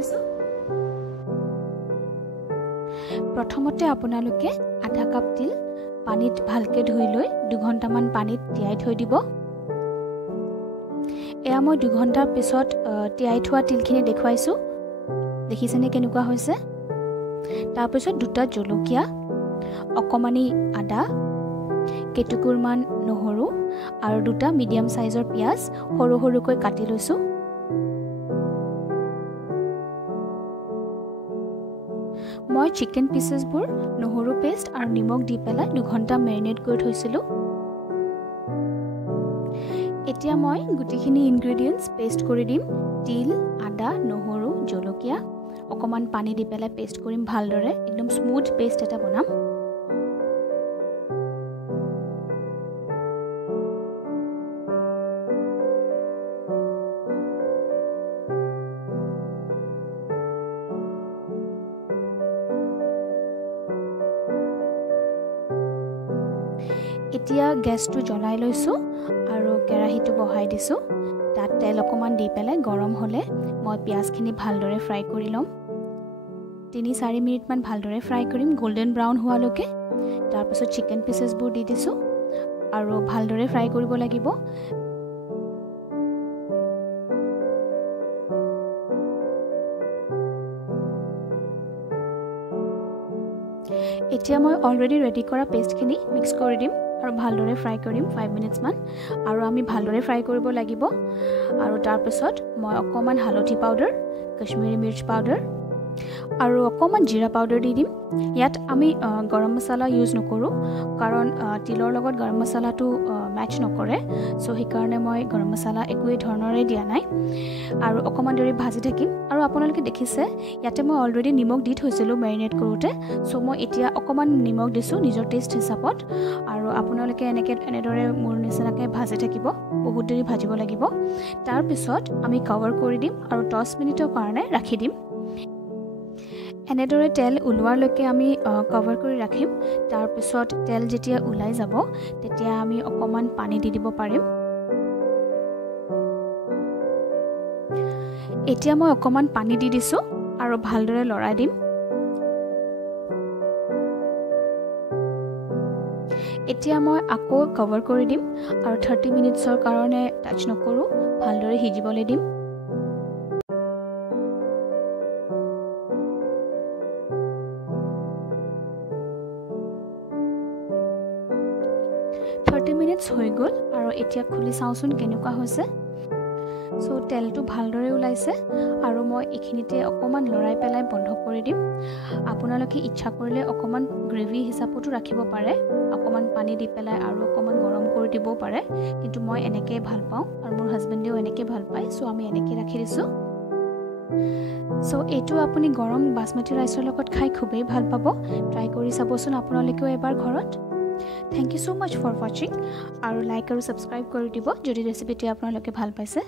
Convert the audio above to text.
আছো প্ৰথমতে আপোনালোকে আধা কাপ তিল পানীত ভালকৈ ধুই লৈ 2 ঘণ্টামান পানীত তিয়াই থৈ দিব এয়া মই 2 ঘণ্টাৰ পিছত তিয়াই থোৱা তিলখিনি দেখুৱাইছো দেখিছেনে কেনেকুৱা হৈছে তাৰ পিছত দুটা জলকীয়া অকমানি আদা কেটুকুৰমান নহৰু আৰু দুটা মিডিয়াম সাইজৰ পিয়াজ সৰু সৰুকৈ কাটি লৈছো মই চিকেন পিসেছবোৰ নহৰু পেষ্ট আৰু নিমখ দি পেলাই 2 ঘণ্টা মেৰিনেট কৰি থৈছিলো এতিয়া মই গুটিখিনি ইনগ্ৰেডিয়েন্টস পেষ্ট কৰি দিম তিল আদা নহৰু জলকীয়া অকমান পানী দি পেলাই পেষ্ট কৰিম ভালদৰে একদম স্মুথ পেষ্ট এটা বনাম এতিয়া গ্যাসটো জ্বলাই লৈছো আৰু কেৰাহীটো বহাই দিছো তাত তেল অকমান দি পেলাই গৰম হলে মই পিয়াজখিনি ভালদৰে ফ্ৰাই কৰি লম 3-4 মিনিট মান ভালদৰে ফ্ৰাই কৰিম গোল্ডেন ব্ৰাউন হোৱালৈকে তাৰ পিছত চিকেন পিসেছবোৰ দি দিছো আৰু ভালদৰে ফ্ৰাই কৰিব লাগিব এতিয়া মই অলৰেডি ৰেডি কৰা পেষ্টখিনি মিক্স কৰি দিম আৰু ভালদৰে ফ্ৰাই কৰিম 5 মিনিটছ মান আৰু আমি ভালদৰে ফ্ৰাই কৰিব লাগিব আৰু তাৰ পিছত মই অকমান হালধি পাউডাৰ কাশ্মীৰী মিৰ্চ পাউডাৰ আৰু অকমান জিৰা পাউডাৰ দি দিম ইয়াত আমি গৰম মছলা ইউজ নকৰো কাৰণ তিলৰ লগত গৰম মছলাটো মেচ নকৰে সো হি কাৰণে মই গৰম মছলা একোই ধৰণৰে দিয়া নাই আৰু অকমান দেৰি ভাজি থাকিম আৰু আপোনালোকে দেখিছে ইয়াতে মই অলৰেডি নিমখ দি থৈছিলো মেৰিনেট কৰোতে সো মই এতিয়া অকমান নিমখ দিছো নিজৰ টেষ্ট হিচাপত আৰু আপোনালোকে এনেদৰে মোৰ নিচিনাকৈ ভাজি থাকিব বহুত দেৰি ভাজিব লাগিব তাৰ পিছত আমি কভাৰ কৰি দিম আৰু 10 মিনিটৰ কাৰণে ৰাখি দিম এনেদৰে তেল উলোৱালৈকে আমি কভাৰ কৰি ৰাখিম তাৰ পিছত তেল যেতিয়া উলাই যাব তেতিয়া আমি অকমান পানী দি দিব পাৰিম এতিয়া মই অকমান পানী দি দিছো আৰু ভালদৰে লৰাই দিম এতিয়া মই আকৌ কভাৰ কৰি দিম আৰু 30 মিনিটছৰ কাৰণে টাচ নকৰো ভালদৰে হিজিবলৈ দিম 30 মিনিটছ হৈ গল আৰু এতিয়া খুলি চাওচোন কেনেকুৱা হৈছে সো তেলটো ভালদৰে ওলাইছে আৰু মই এখিনিতে অকমান লৰাই পেলাই বন্ধ কৰি দিম আপোনালোকে ইচ্ছা কৰিলে অকমান গ্ৰেভি হিচাপতো ৰাখিব পাৰে অকমান পানী দি পেলাই আৰু অকমান গৰম কৰি দিব পাৰে কিন্তু মই এনেকে ভাল পাওঁ আৰু মোৰ হাজবেণ্ডেও এনেকে ভাল পায় সো আমি এনেকে ৰাখি দিছো সো এটো আপুনি গৰম বাসমতি ৰাইছৰ লগত খাই খুবেই ভাল পাব ট্ৰাই কৰি চাবচোন আপোনালোকেও এবাৰ ঘৰত Thank you so much for watching আৰু লাইক আৰু সাবস্ক্ৰাইব কৰি দিব যদি ৰেচিপিটো আপোনালোকে ভাল পাইছে